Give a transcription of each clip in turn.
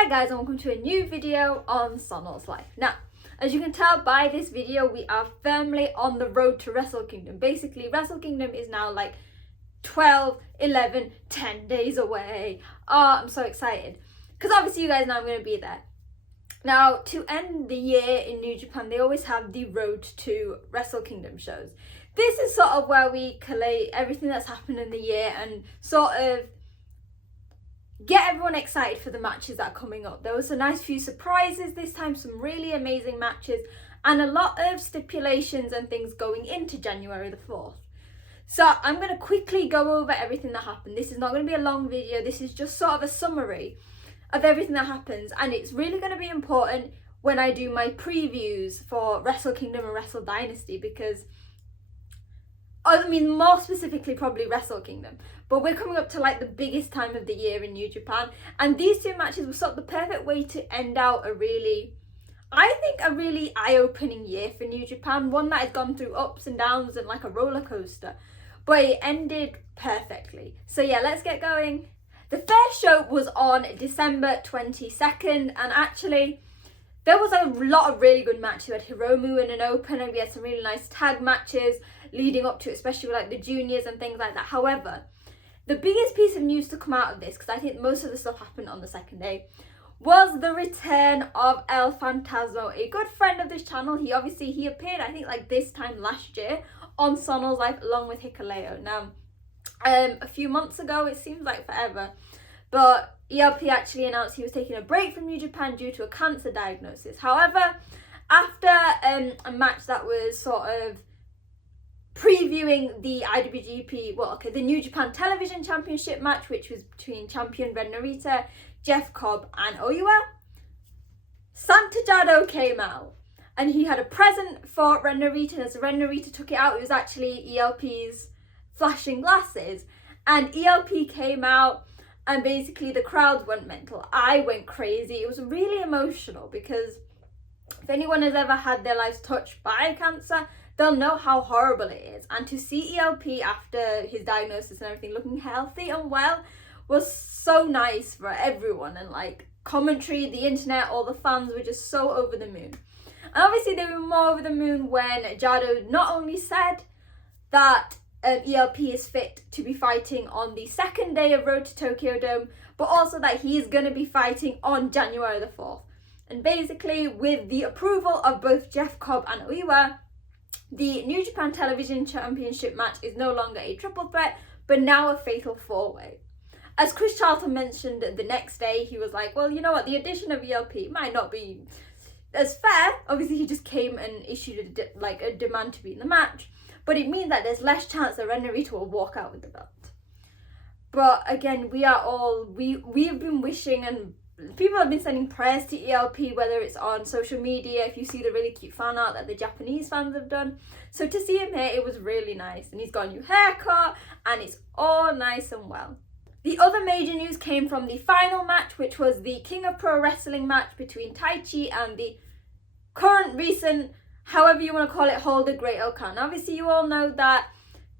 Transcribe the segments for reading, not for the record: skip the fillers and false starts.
Hi guys, and welcome to a new video on Sonal's life. Now, as you can tell by this video, we are firmly on the road to Wrestle Kingdom. Basically, Wrestle Kingdom is now like 12, 11, 10 days away. Oh, I'm so excited. Because obviously you guys know I'm going to be there. Now, to end the year in New Japan, they always have the Road to Wrestle Kingdom shows. This is sort of where we collate everything that's happened in the year and sort of get everyone excited for the matches that are coming up. There was a nice few surprises this time, some really amazing matches, and a lot of stipulations and things going into January the 4th. So I'm going to quickly go over everything that happened. This is not going to be a long video. This is just sort of a summary of everything that happens, and it's really going to be important when I do my previews for Wrestle Kingdom and Wrestle Dynasty, because more specifically probably Wrestle Kingdom, but we're coming up to like the biggest time of the year in New Japan, and these two matches were sort of the perfect way to end out a really eye-opening year for New Japan, one that has gone through ups and downs and like a roller coaster, but it ended perfectly. So yeah, let's get going. The first show was on December 22nd, and actually there was a lot of really good matches. We had Hiromu in an opener, we had some really nice tag matches leading up to it, especially with like the juniors and things like that. However, the biggest piece of news to come out of this, because I think most of the stuff happened on the second day, was the return of El Phantasmo, a good friend of this channel. He appeared, I think, like this time last year on Sonal's Life along with Hikuleo. Now, a few months ago, it seems like forever, but ELP actually announced he was taking a break from New Japan due to a cancer diagnosis. However, after a match that was sort of previewing the the New Japan Television Championship match, which was between champion Red Narita, Jeff Cobb and Oiwa, Santa Jado came out and he had a present for Red Narita, and as Red Narita took it out, it was actually ELP's flashing glasses, and ELP came out and basically the crowd went mental. I went crazy. It was really emotional because if anyone has ever had their lives touched by cancer, they'll know how horrible it is. And to see ELP after his diagnosis and everything looking healthy and well was so nice for everyone. And like commentary, the internet, all the fans were just so over the moon. And obviously they were more over the moon when Jado not only said that ELP is fit to be fighting on the second day of Road to Tokyo Dome, but also that he is going to be fighting on January the 4th. And basically, with the approval of both Jeff Cobb and Oiwa, the New Japan Television Championship match is no longer a triple threat, but now a fatal four-way. As Chris Charlton mentioned the next day, he was like, well, you know what, the addition of ELP might not be as fair. Obviously, he just came and issued a demand to be in the match, but it means that there's less chance that Ren Narita will walk out with the belt. But again, we've been wishing, and people have been sending prayers to ELP, whether it's on social media, if you see the really cute fan art that the Japanese fans have done. So to see him here, it was really nice. And he's got a new haircut, and it's all nice and well. The other major news came from the final match, which was the King of Pro Wrestling match between Taichi and the recent, however you want to call it, holder Great Okan. Obviously, you all know that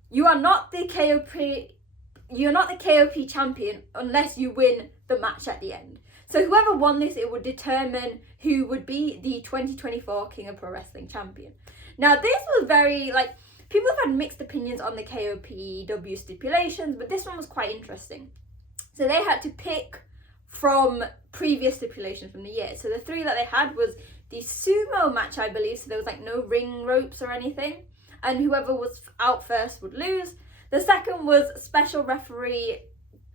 you are not the KOP champion unless you win the match at the end. So whoever won this, it would determine who would be the 2024 King of Pro Wrestling champion. Now, this was very, people have had mixed opinions on the KOPW stipulations, but this one was quite interesting. So they had to pick from previous stipulations from the year. So the three that they had was the sumo match, I believe. So there was no ring ropes or anything, and whoever was out first would lose. The second was special referee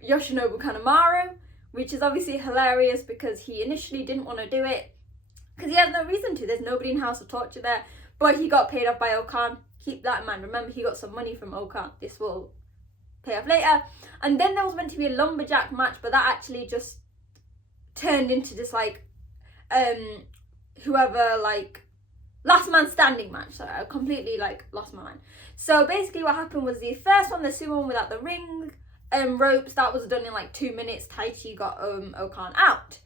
Yoshinobu Kanemaru, which is obviously hilarious because he initially didn't want to do it because he had no reason to. There's nobody in House of Torture there, but he got paid off by Okan. Keep that in mind. Remember, he got some money from Okan. This will pay off later. And then there was meant to be a lumberjack match, but that actually just turned into this last man standing match. Sorry, I completely lost my mind. So basically what happened was the first one, the sumo one without the ring ropes, that was done in 2 minutes. Taichi got Okan out.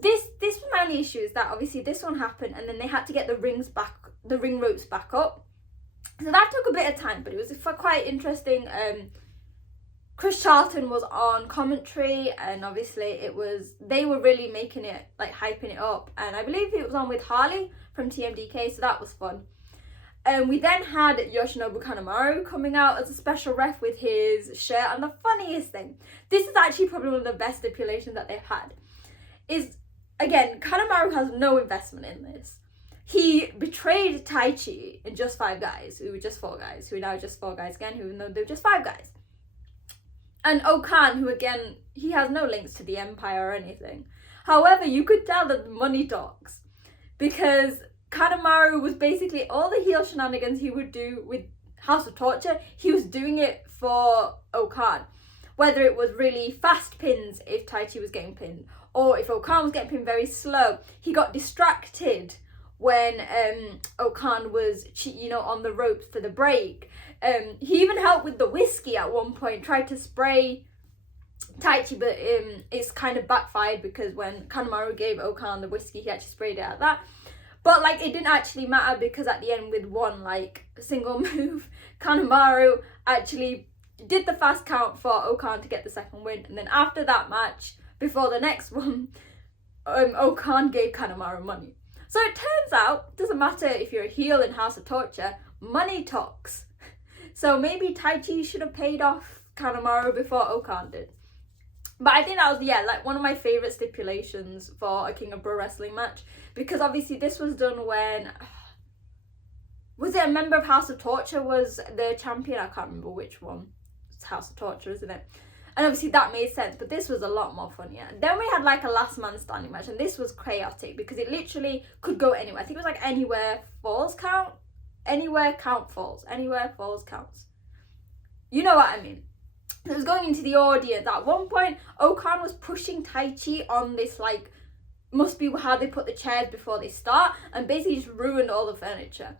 This was my only issue, is that obviously this one happened and then they had to get the ring ropes back up. So that took a bit of time, but it was quite interesting Chris Charlton was on commentary, and obviously they were really making it, like hyping it up, and I believe it was on with Harley from TMDK, so that was fun. We then had Yoshinobu Kanemaru coming out as a special ref with his shirt, and the funniest thing, this is actually probably one of the best stipulations that they've had, is, again, Kanemaru has no investment in this. He betrayed Taichi in Just 5 Guys, who were just 4 guys, who are now just 4 guys again, even though they were just 5 guys. And Okan, who again, he has no links to the Empire or anything. However, you could tell that the money talks, because Kanemaru was basically all the heel shenanigans he would do with House of Torture, he was doing it for Okan. Whether it was really fast pins if Taichi was getting pinned, or if Okan was getting pinned very slow. He got distracted when Okan was, on the ropes for the break. He even helped with the whiskey at one point, tried to spray Taichi, but it's kind of backfired, because when Kanemaru gave Okan the whiskey, he actually sprayed it at that. But like, it didn't actually matter, because at the end, with one like single move, Kanemaru actually did the fast count for Okan to get the second win. And then after that match, before the next one, Okan gave Kanemaru money. So it turns out, doesn't matter if you're a heel in House of Torture, money talks. So maybe Taichi should have paid off Kanemaru before Okan did. But I think that was, like one of my favourite stipulations for a King of Pro Wrestling match, because obviously this was done when, was it a member of House of Torture was the champion? I can't remember which one. It's House of Torture, isn't it? And obviously that made sense, but this was a lot more funnier. Then we had like a last man standing match, and this was chaotic because it literally could go anywhere. I think it was like anywhere falls count, anywhere count falls, anywhere falls counts. You know what I mean. It was going into the audience. At one point, Okan was pushing Taichi on this, like, must be how they put the chairs before they start, and basically just ruined all the furniture.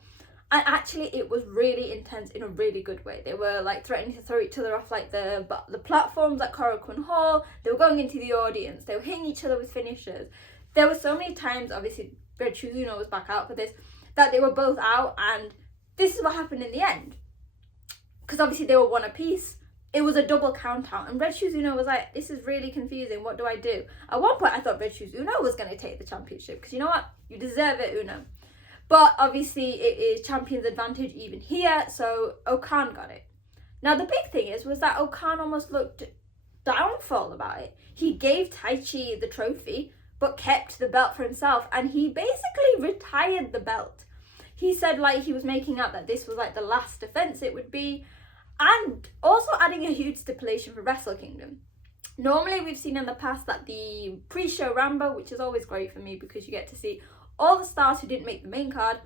And actually, it was really intense in a really good way. They were like threatening to throw each other off like the platforms at Korakuen Hall. They were going into the audience. They were hitting each other with finishers. There were so many times, obviously, Red Chuzuno was back out for this, that they were both out, and this is what happened in the end. Because obviously they were one apiece. It was a double count out, and Red Chuzuno was like, this is really confusing, what do I do? At one point I thought Red Chuzuno was going to take the championship, because you know what, you deserve it, Uno. But obviously it is champion's advantage even here, so Okan got it. Now the big thing was that Okan almost looked downfall about it. He gave Taichi the trophy, but kept the belt for himself, and he basically retired the belt. He said like he was making out that this was like the last defense it would be, and also adding a huge stipulation for Wrestle Kingdom. Normally we've seen in the past that the pre-show Rambo, which is always great for me because you get to see all the stars who didn't make the main card,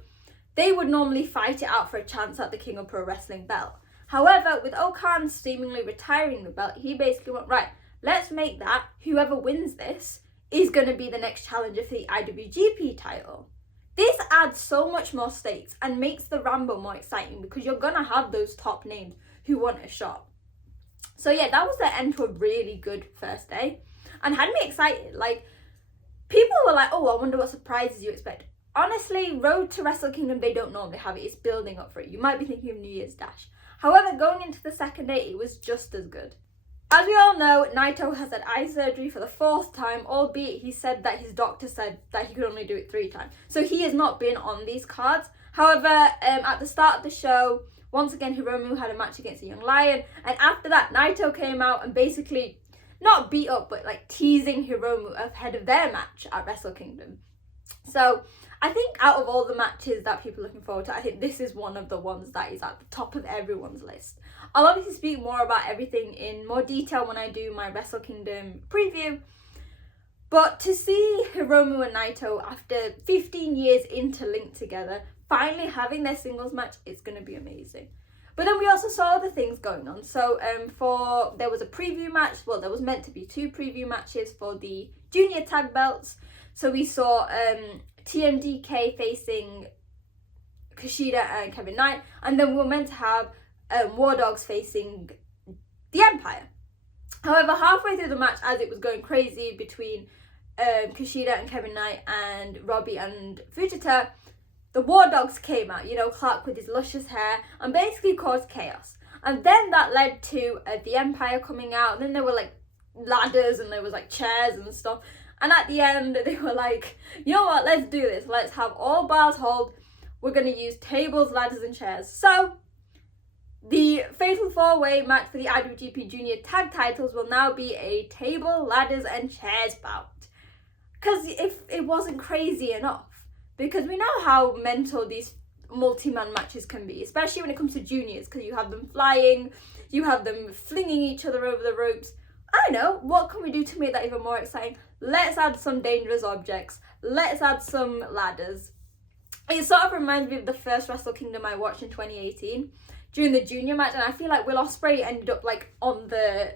they would normally fight it out for a chance at the King of Pro Wrestling belt. However, with Okan seemingly retiring the belt, he basically went, right, let's make that whoever wins this is going to be the next challenger for the IWGP title. This adds so much more stakes and makes the Rambo more exciting, because you're going to have those top names who want a shot. So yeah, that was the end to a really good first day and had me excited. Like, people were like, oh, I wonder what surprises you expect. Honestly, Road to Wrestle Kingdom, they don't normally have it. It's building up for it. You might be thinking of New Year's Dash. However, going into the second day, it was just as good. As we all know, Naito has had eye surgery for the 4th time, albeit he said that his doctor said that he could only do it 3 times. So he has not been on these cards. However, at the start of the show, once again, Hiromu had a match against a young lion. And after that, Naito came out and basically, not beat up, but like teasing Hiromu ahead of their match at Wrestle Kingdom. So I think out of all the matches that people are looking forward to, I think this is one of the ones that is at the top of everyone's list. I'll obviously speak more about everything in more detail when I do my Wrestle Kingdom preview. But to see Hiromu and Naito, after 15 years interlinked together, finally having their singles match, it's going to be amazing. But then we also saw other things going on. So there was a preview match. Well, there was meant to be 2 preview matches for the junior tag belts. So we saw TMDK facing Kushida and Kevin Knight. And then we were meant to have War Dogs facing the Empire. However, halfway through the match, as it was going crazy between Kushida and Kevin Knight and Robbie and Fujita, the War Dogs came out, Clark with his luscious hair, and basically caused chaos. And then that led to the Empire coming out, and then there were like ladders and there was like chairs and stuff. And at the end, they were like, you know what, let's do this. Let's have all bars hold. We're going to use tables, ladders, and chairs. So the Fatal 4-Way match for the IWGP Junior Tag titles will now be a table, ladders, and chairs bout. Because if it wasn't crazy enough, because we know how mental these multi-man matches can be, especially when it comes to juniors, because you have them flying, you have them flinging each other over the ropes. I know, what can we do to make that even more exciting? Let's add some dangerous objects. Let's add some ladders. It sort of reminds me of the first Wrestle Kingdom I watched in 2018 during the junior match, and I feel like Will Ospreay ended up like on the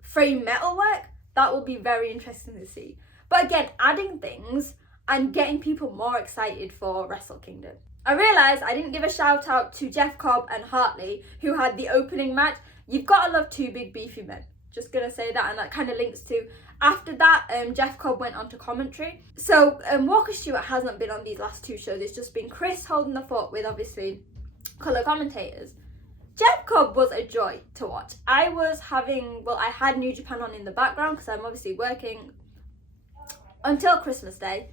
frame metalwork. That will be very interesting to see. But again, adding things and getting people more excited for Wrestle Kingdom. I realised I didn't give a shout out to Jeff Cobb and Hartley, who had the opening match. You've got to love two big beefy men. Just gonna say that, and that kind of links to after that Jeff Cobb went on to commentary. So Walker Stewart hasn't been on these last two shows. It's just been Chris holding the fort with obviously colour commentators. Jeff Cobb was a joy to watch. I had New Japan on in the background because I'm obviously working until Christmas Day.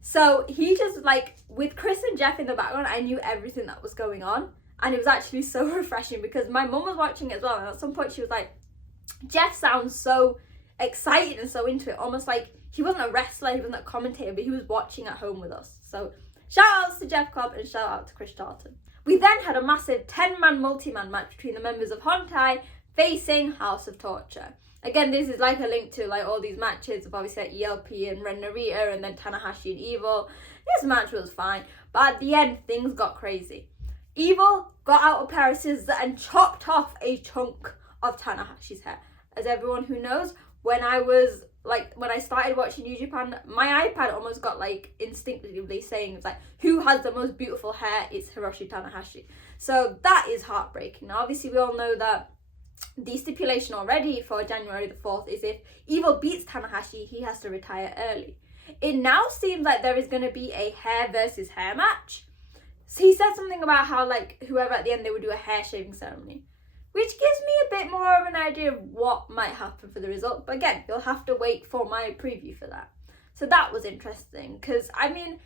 So he just like, with Chris and Jeff in the background, I knew everything that was going on. And it was actually so refreshing because my mum was watching it as well. And at some point she was like, Jeff sounds so excited and so into it, almost like he wasn't a wrestler, he wasn't a commentator, but he was watching at home with us. So shout outs to Jeff Cobb and shout out to Chris Charlton. We then had a massive 10-man multi-man match between the members of Hontai facing House of Torture. Again, this is like a link to like all these matches of obviously like ELP and Ren Narita and then Tanahashi and Evil. This match was fine, but at the end things got crazy. Evil got out a pair of scissors and chopped off a chunk of Tanahashi's hair. As everyone who knows, when I started watching New Japan, my iPad almost got like instinctively saying, it's like, who has the most beautiful hair? It's Hiroshi Tanahashi. So that is heartbreaking. Now obviously we all know that the stipulation already for January the 4th is if Evil beats Tanahashi, he has to retire early. It now seems like there is going to be a hair versus hair match. So he said something about how like whoever at the end they would do a hair shaving ceremony, which gives me a bit more of an idea of what might happen for the result. But again, you'll have to wait for my preview for that. So that was interesting because, I mean,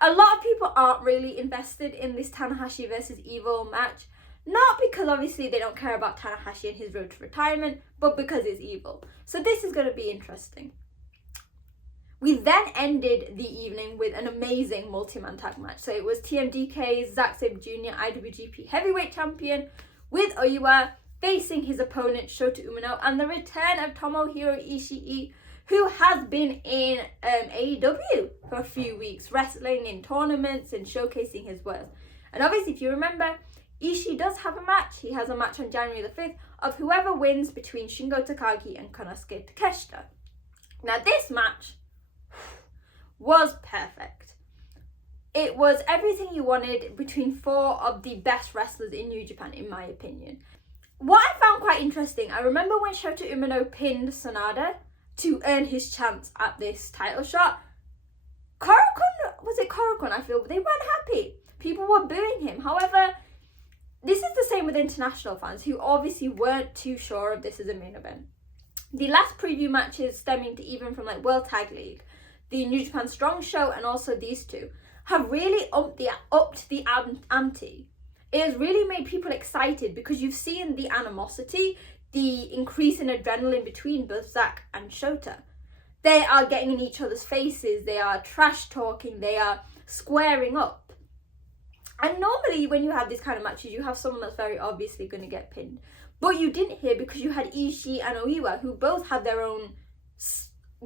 a lot of people aren't really invested in this Tanahashi versus Evil match. Not because obviously they don't care about Tanahashi and his road to retirement, but because it's Evil. So this is going to be interesting. We then ended the evening with an amazing multi-man tag match. So it was TMDK's Zack Sabre Jr. IWGP Heavyweight Champion with Oiwa facing his opponent Shota Umino, and the return of Tomohiro Ishii, who has been in AEW for a few weeks, wrestling in tournaments and showcasing his worth. And obviously, if you remember, Ishii does have a match. He has a match on January the 5th of whoever wins between Shingo Takagi and Konosuke Takeshita. Now this match was perfect. It was everything you wanted between four of the best wrestlers in New Japan, in my opinion. What I found quite interesting, I remember when Shota Umino pinned Sanada to earn his chance at this title shot. Korakuen, I feel, they weren't happy. People were booing him. However, this is the same with international fans who obviously weren't too sure of this as a main event. The last preview matches stemming to even from like World Tag League, the New Japan Strong Show, and also these two have really upped the ante. It has really made people excited because you've seen the animosity, the increase in adrenaline between both Zack and Shota. They are getting in each other's faces, they are trash talking, they are squaring up. And normally when you have these kind of matches, you have someone that's very obviously going to get pinned. But you didn't here because you had Ishii and Oiwa, who both had their own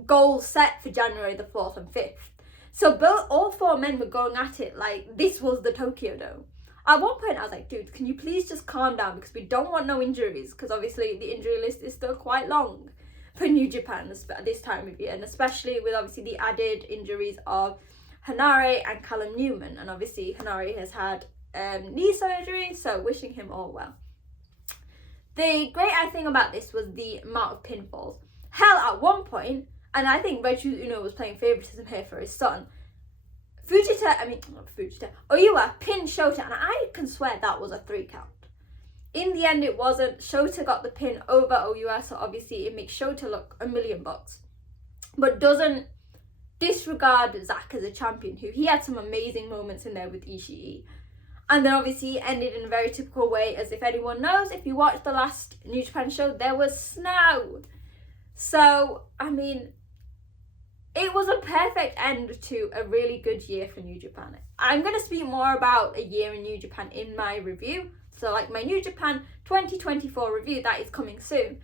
goals set for January the 4th and 5th. So all four men were going at it like this was the Tokyo Dome. At one point I was like, dude, can you please just calm down because we don't want no injuries, because obviously the injury list is still quite long for New Japan at this time of year, and especially with obviously the added injuries of Hanare and Callum Newman, and obviously Hanare has had knee surgery, so wishing him all well. The great thing about this was the amount of pinfalls. Hell, at one point, and I think Red Shoes Uno was playing favouritism here for his son, Oiwa pinned Shota, and I can swear that was a 3 count. In the end, it wasn't. Shota got the pin over OUA, so obviously it makes Shota look $1,000,000. But doesn't disregard Zack as a champion, who he had some amazing moments in there with Ishii. And then obviously it ended in a very typical way, as if anyone knows, if you watched the last New Japan show, there was snow. So, I mean, it was a perfect end to a really good year for New Japan. I'm going to speak more about a year in New Japan in my review. So like my New Japan 2024 review, that is coming soon.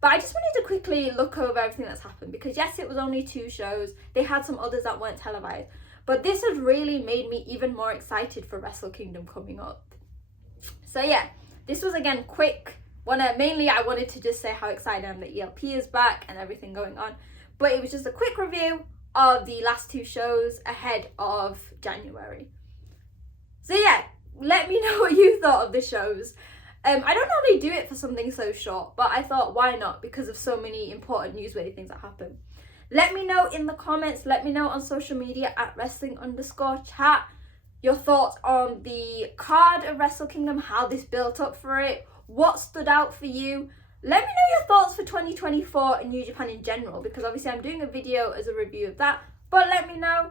But I just wanted to quickly look over everything that's happened, because yes, it was only 2 shows. They had some others that weren't televised. But this has really made me even more excited for Wrestle Kingdom coming up. So yeah, this was again quick. Mainly I wanted to just say how excited I am that ELP is back and everything going on. But it was just a quick review of the last 2 shows ahead of January. So yeah, let me know what you thought of the shows. I don't normally do it for something so short, but I thought, why not? Because of so many important newsworthy things that happen. Let me know in the comments. Let me know on social media at wrestling_chat your thoughts on the card of Wrestle Kingdom, how this built up for it, what stood out for you. Let me know your thoughts for 2024 in New Japan in general, because obviously I'm doing a video as a review of that, but let me know.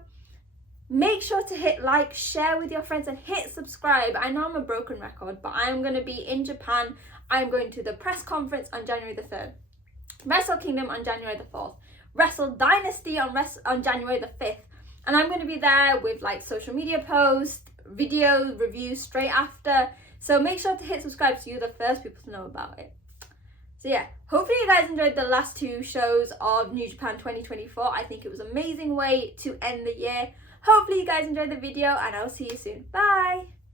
Make sure to hit like, share with your friends, and hit subscribe. I know I'm a broken record, but I am going to be in Japan. I'm going to the press conference on January the 3rd, Wrestle Kingdom on January the 4th, Wrestle Dynasty on January the 5th, and I'm going to be there with like social media posts, videos, reviews straight after. So make sure to hit subscribe so you're the first people to know about it. So yeah, hopefully you guys enjoyed the last 2 shows of New Japan 2024. I think it was an amazing way to end the year. Hopefully you guys enjoyed the video, and I'll see you soon. Bye!